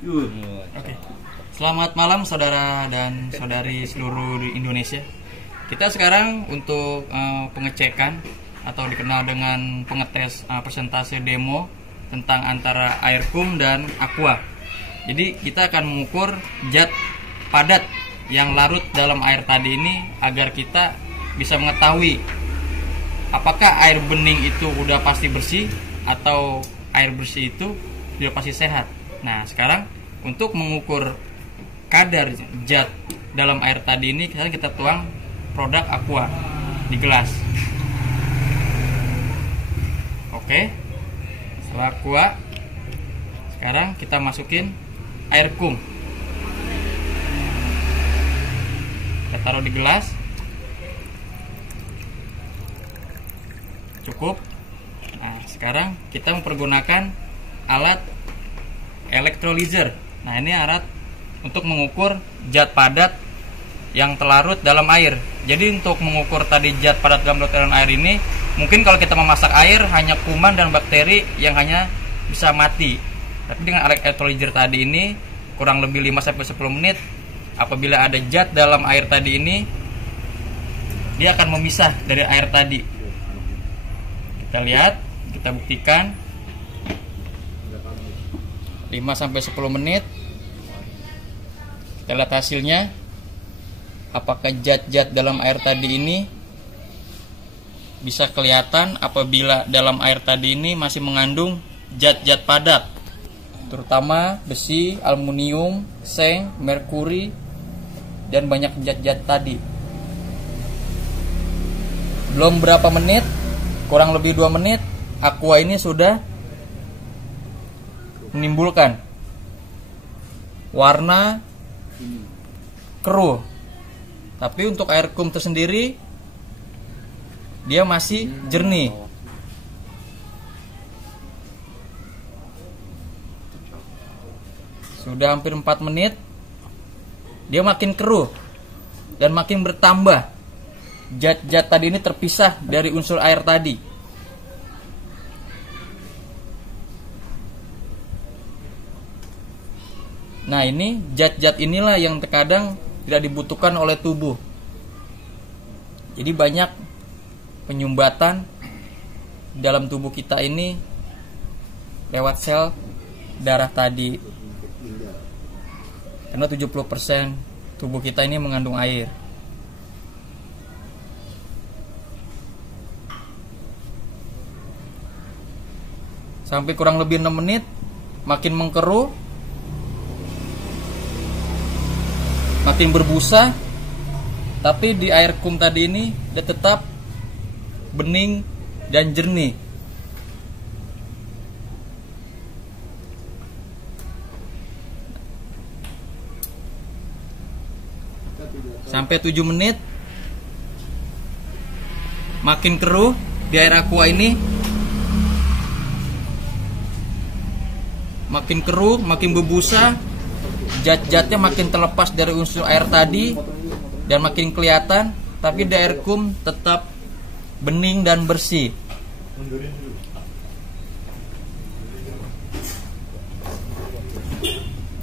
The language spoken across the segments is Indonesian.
Oke. Selamat malam saudara dan saudari seluruh di Indonesia. Kita sekarang untuk pengecekan atau dikenal dengan pengetes persentase demo tentang antara Aircum dan Aqua. Jadi kita akan mengukur zat padat yang larut dalam air tadi ini agar kita bisa mengetahui apakah air bening itu udah pasti bersih atau air bersih itu sudah pasti sehat. Nah, sekarang untuk mengukur kadar zat dalam air tadi ini kita tuang produk Aqua di gelas. Oke. Setelah Aqua, sekarang kita masukin Aircum. Kita taruh di gelas. Cukup. Nah, sekarang kita mempergunakan alat electrolyzer. Nah, ini alat untuk mengukur zat padat yang terlarut dalam air. Jadi untuk mengukur tadi zat padat dalam air ini, mungkin kalau kita memasak air hanya kuman dan bakteri yang hanya bisa mati. Tapi dengan alat electrolyzer tadi ini kurang lebih 5-10 menit, apabila ada zat dalam air tadi ini, dia akan memisah dari air tadi. Kita lihat, kita buktikan 5-10 menit. Kita lihat hasilnya. Apakah zat-zat dalam air tadi ini bisa kelihatan apabila dalam air tadi ini masih mengandung zat-zat padat, terutama besi, aluminium, seng, merkuri, dan banyak zat-zat tadi. Belum berapa menit, kurang lebih 2 menit, Aqua ini sudah menimbulkan warna keruh. Tapi untuk Aircum tersendiri dia masih jernih. Sudah hampir 4 menit, dia makin keruh dan makin bertambah. Zat-zat tadi ini terpisah dari unsur air tadi. Nah, ini zat-zat inilah yang terkadang tidak dibutuhkan oleh tubuh. Jadi banyak penyumbatan dalam tubuh kita ini lewat sel darah tadi. Karena 70% tubuh kita ini mengandung air. Sampai kurang lebih 6 menit makin mengkeruh, makin berbusa, tapi di Aircum tadi ini dia tetap bening dan jernih. Sampai 7 menit makin keruh di air Aqua ini, makin keruh, makin berbusa. Zat-zatnya makin terlepas dari unsur air tadi dan makin kelihatan, tapi di Aircum tetap bening dan bersih.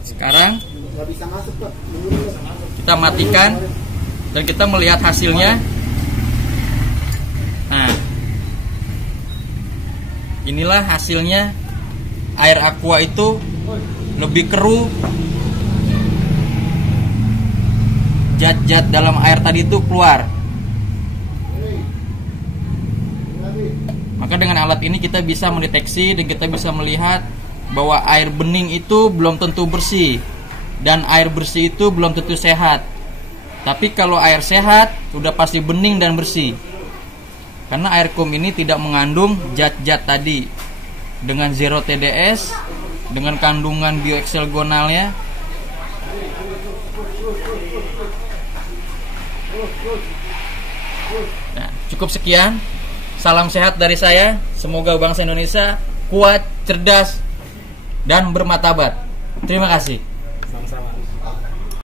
Sekarang kita matikan dan kita melihat hasilnya. Nah, inilah hasilnya. Air Aqua itu lebih keruh. Zat-zat dalam air tadi itu keluar. Maka dengan alat ini kita bisa mendeteksi dan kita bisa melihat bahwa air bening itu belum tentu bersih dan air bersih itu belum tentu sehat. Tapi kalau air sehat sudah pasti bening dan bersih. Karena Aircum ini tidak mengandung zat-zat tadi dengan 0 TDS, dengan kandungan biohexagonalnya. Nah, cukup sekian. Salam sehat dari saya. Semoga bangsa Indonesia kuat, cerdas, dan bermartabat. Terima kasih.